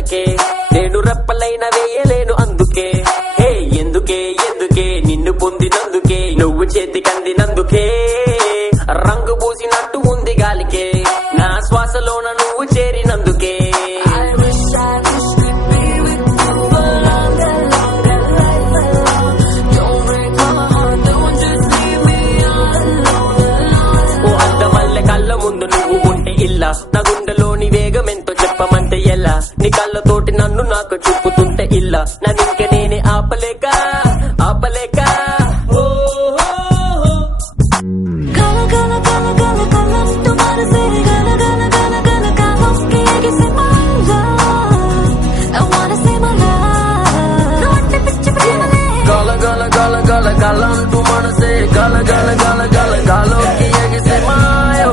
కళ్ళకే నేను రెప్పలైన వేయలేను అందుకే హే ఎందుకే ఎందుకే నిన్ను పొందినందుకే నువ్వు చేతికందినందుకే రంగు పూసినట్టు ఉంది గాలికే నా శ్వాసలోన నువ్వు చేరినందుకే ముందు నువ్వు ఉంటే ఇల్లా నా గుండెలోని వేగం ఎంతో చెప్పమంటే ఎలా నీ కళ్ళతోటి నన్ను నాకు చూపుతుంటే ఇల్లా నన్నింక నేనే ఆపలేక ఆపలేక గల గల గల గల గల అంటూ మనసే గల గల గల గల గాలోకి ఎగిసే మాయో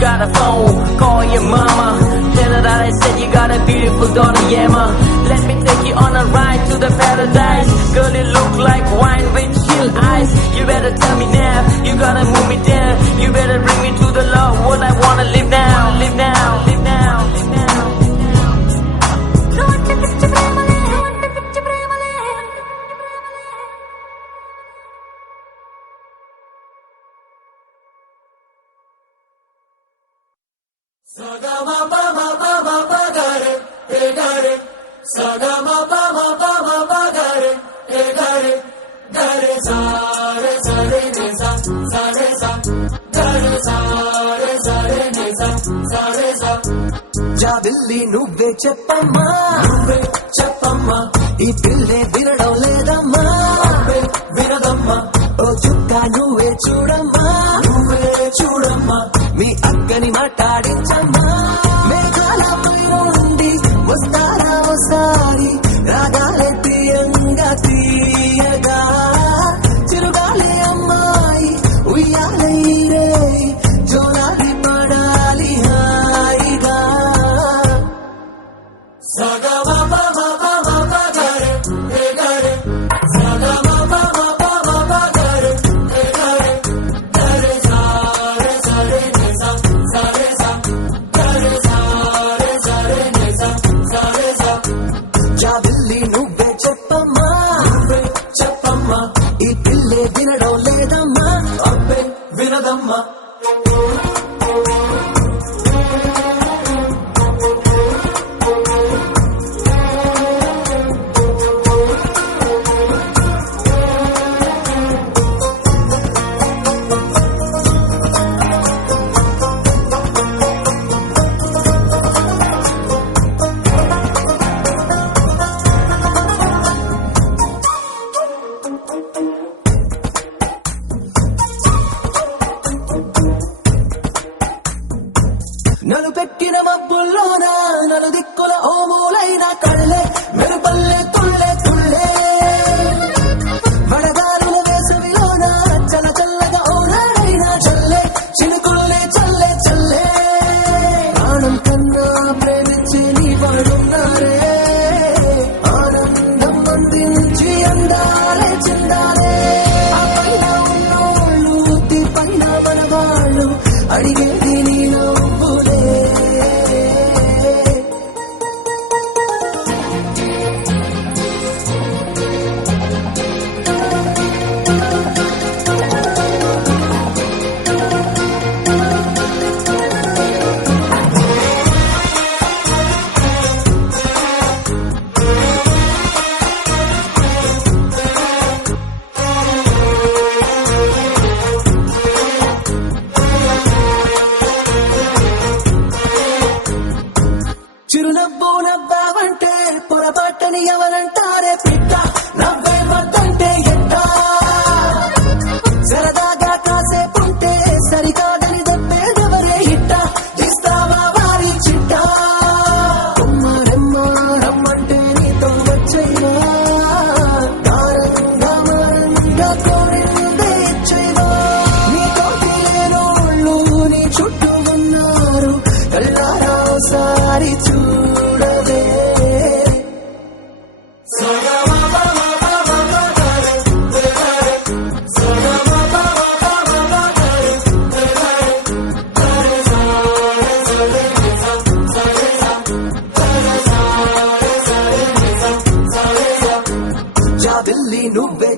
got a phone, call your mama. Tell her that I said you got a beautiful daughter, yeah ma. Let me take you on a ride to the paradise. Girl, you look like wine with chill eyes. You better tell me now, you gotta move me down. You better bring me to the love, what I wanna live now, live now, live now, live now. Saga ma pa ma pa ma pa ga re saga ma pa ma pa ma pa ga re sa re ne sa re sa ga re sa ne sa re sa జాబిల్లి నువ్వే చెప్పమ్మా ఈ పిల్లే వినడం లేదమ్మా వినదమ్మా ఓ చుక్క నువ్వే చూడమ్మా మీ అక్కని మాట్లాడించమ్మా మేఘాల పైనుండి వస్తారా ఒకసారి రాగాలే తీయగా చిరుగాలే అమ్మాయి ఉయ్యాలే రే జోలాడి పడాలి హాయిగా సగమా జాబిల్లి నువ్వే చెప్పమ్మా ఈ పిల్లే వినడం లేదమ్మా అబ్బే వినదమ్మా నలు పెట్టిన మబ్బుల్లోనా నలు దిక్కుల ఓమూలైన కళ్ళే మెరుపల్లె తుళ్ళే వడగారుల వేసవిలోన చల్లగా ఓనాడైనా చల్లే చినుకుల్లే చల్లే ప్రాణం కన్నా ప్రేమించి నీ వాడున్నారే ఆనందం అందించి అందాలే చెందాలే ఆ పైన ఉన్నోళ్ళు ఉత్తి పైన మన వాళ్ళు అడిగేది నీ నవ్వులే చిరునవ్వు నవ్వావంటే పొరపాటని ఎవరంటారే పిట్ట నవ్వే వద్దంటే ఎట్ట సరదాగా కాసేపుంటే సరికాదని దప్పేదెవరే ఇట్ట ఇస్తావా వారి చిట్ట రమ్మంటే నీతో వచ్చైనా దారంగా కోరిందే ఇచ్చైనా నీతోటి లేనోళ్ళు నీ చుట్టూ ఉన్నారు కళ్ళారా సారి చూడవే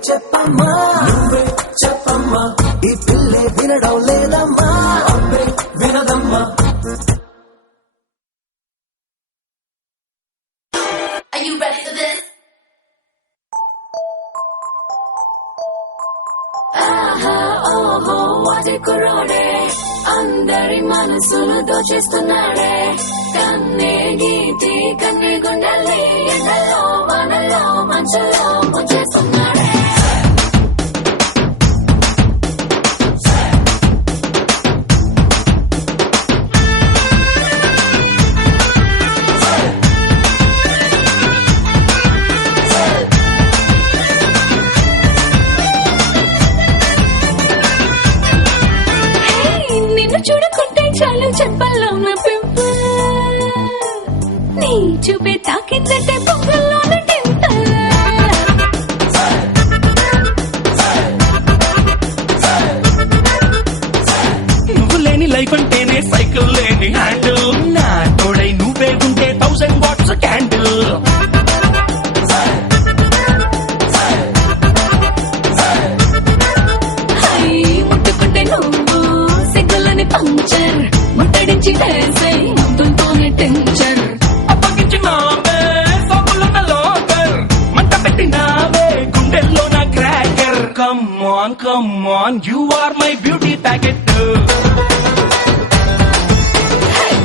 చెప్పమ్మా నువ్వే చెప్పమ్మా ఈ పిల్లే వినడం లేదమ్మా అబ్బే వినదమ్మా. Are you ready for this? ఆహా ఓహో వాటి కుర్రోడే అందరి మనసులు దోచేస్తున్నాడే కన్నే గీతి కన్నే గుండెల్ని ఎండలో వానలో మంచులో ముంచేస్తున్నాడే చూడుకుంటే చాలు చెప్పల్లో నా పింపుల్ నీ చూపే తాకిందంటే పొగల్లోన టెంపుల్ నువ్వు లేని లైఫ్ అంటేనే సైకిల్ లేని హ్యాండిల్ నా తోడై నువ్వే ఉంటే 1000 వాట్స్ క్యాండిల్ ముట్టుకుంటే నువ్వు సిగ్గులని పంచర్ ముట్టడించి వేసే అబ్దుల్తోనే టెన్చర్ అప్పగించినావే సబ్బులున్న లోకర్ మంట పెట్టినావే గుండెల్లో నా cracker come on you are my beauty packet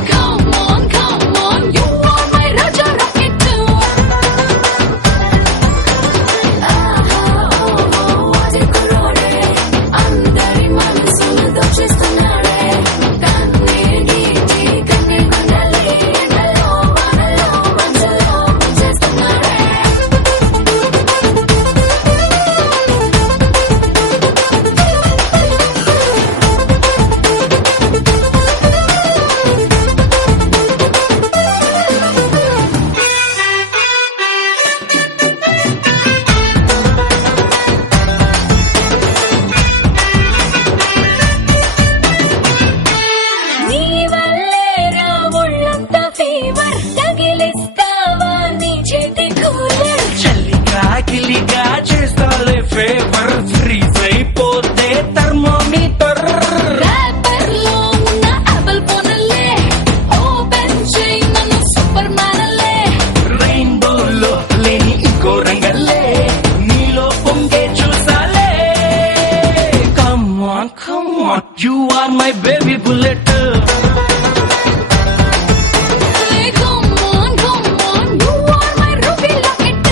Come on, you are my Raja Rocket too. ఆహా ఓహో వాటి కుర్రోడే అందరి మనసులు దోచేస్తున్నాడే కన్నే గీతి కన్నే గుండెల్ని ఎండలో వానలో మంచులో ముంచేస్తున్నాడే నీ వల్లేరా ఒళ్ళంతా ఫీవర్ తగిలిస్తావా నీ చేతి కూలర్ చల్లిగా గిల్లిగా చేస్తాలే ఫేవర్ ఫ్రీజ్ అయిపోతే థర్మోమీటర్ ర్యాపర్లో ఉన్న యాపిల్ ఫోన్లే ఓపెన్ చేయి నన్ను సూపర్ మ్యాన్లే రెయిన్బోలో లేని ఇంకో రంగల్లే నీలో పొంగే చూసాలే come on you are my baby bullet Come on, you are my ruby locket.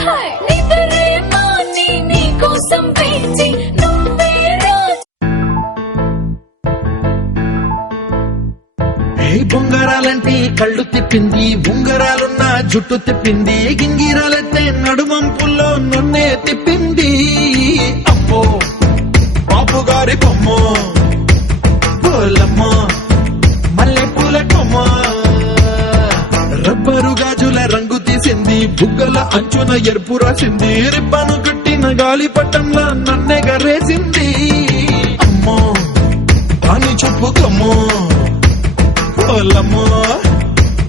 హాయ్ నిద్రేమో నీ కోసం వేచి నువ్వే రోజు బొంగరాలంటే కళ్ళు తిప్పింది ఉంగరాలున్న జుట్టు తిప్పింది గింగిరాలైతే నడుమంపుల్లో నన్నే తిప్పింది అమ్మో బాబు గారి బొమ్మ పోలమ్మ మల్లె పూల కొమ్మ రబ్బరు గాజుల రంగు తీసింది బుగ్గల అంచున ఎరుపు రాసింది రిబ్బను కట్టిన గాలి పట్టంలా నన్నే గరేసింది అమ్మో దాని చెప్పుకమ్మో ఓలమ్మో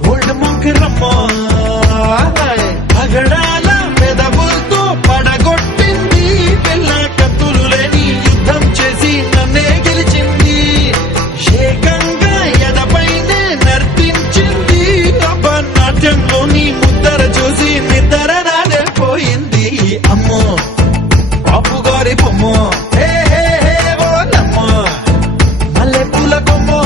ఓల్డ్ మొంకిరమ్మో అగడాల మెదవులతో పడగొట్టింది పిల్ల కత్తులు లేని యుద్ధం చేసి నన్నే గెలిచింది ఏకంగా ఎదపైనే నర్తించింది అపనాట్యంలోని ముద్దర చూసి నిద్ర నాడే పోయింది అమ్మో బాపు గారి బొమ్మో హే హే హే ఓలమ్మో మల్లె పూల కొమ్మో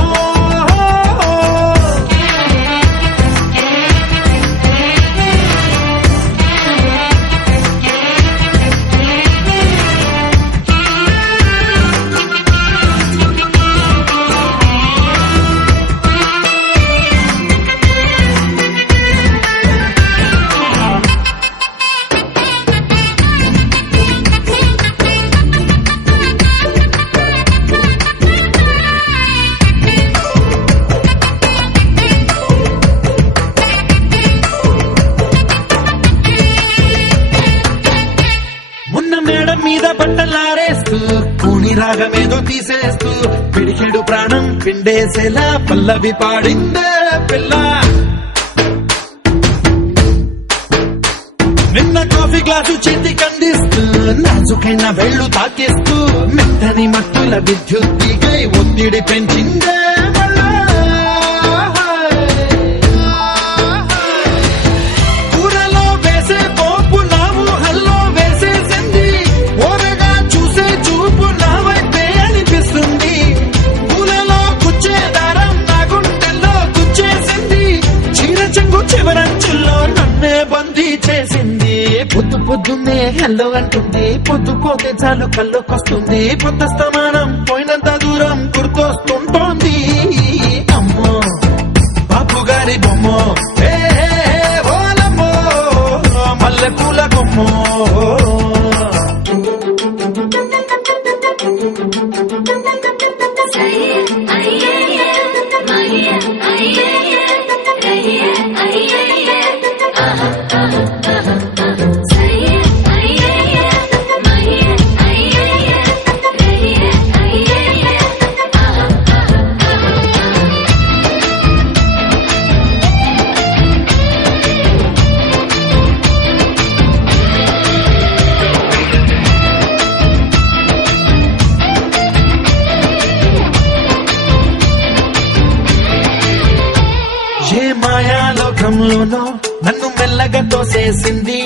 రాగమేదో తీసేస్తూ పిడికెడు ప్రాణం పిండేసేలా పల్లవి పాడిందే పిల్ల. నిన్న కాఫీ గ్లాసు చేతి కందిస్తూ నాజుకైన వేళ్ళు తాకేస్తూ మెత్తని మత్తుల విద్యుత్ తీగై ఒత్తిడి పెంచిందే మళ్ళా. కూరలో వేసే పోపు నా ఊహల్లో వేసేసింది, ఓరగా చూసే చూపు నా వైపే అనిపిస్తుంది. పూలలో గుచ్చే దారం నా గుండెల్లో గుచ్చేసింది, చీర చెంగు చివరంచుల్లో నన్నే బందీ చేసింది. పొద్దు పొద్దున్నే హెల్లో అంటుంది, పొద్దు పోతే చాలు కళ్ళొకొస్తుంది. పొద్దు స్తమానం పోయినంత దూరం గుర్తొస్తుంటోంది. అమ్మో బాపు గారి బొమ్మో, ఏ ఓలమ్మో మల్లె పూల కొమ్మో. ఏ మాయాలోకంలోనో నన్ను మెల్లగా తోసేసింది,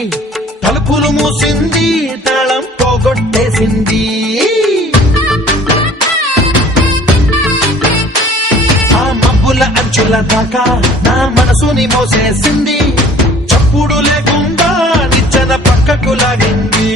తలుపులు మూసింది, తాళం పోగొట్టేసింది. ఆ మబ్బుల అంచుల దాకా నా మనసుని మోసేసింది, చప్పుడు లేకుండా నిచ్చెన పక్కకు లాగింది.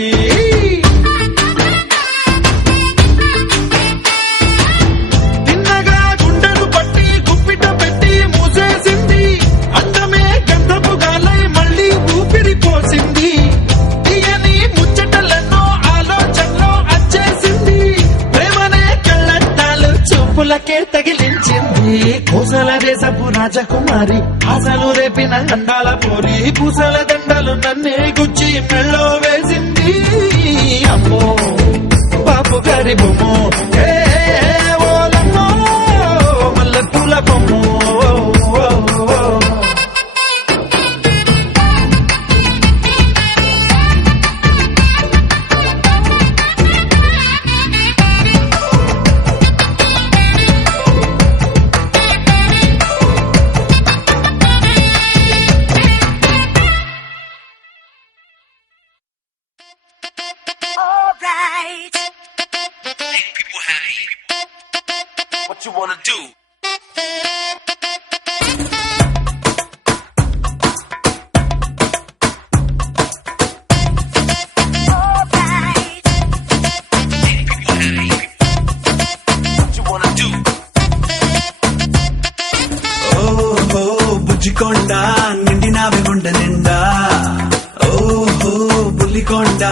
తగిలించింది కోసల దేశపు రాజకుమారి, ఆశలు రేపిన గండాల పోరి, పూసల దండలు నన్నే గుచ్చి మెళ్ళో వేసింది. అమ్మో బాపు గారి బొమ్మో, ఏ ఓలమ్మో మల్లె పూల బొమ్మో. What you wanna do? బుజ్జికొండ నిండినావి గుండె నిండా, ఓహో బుల్లికొండ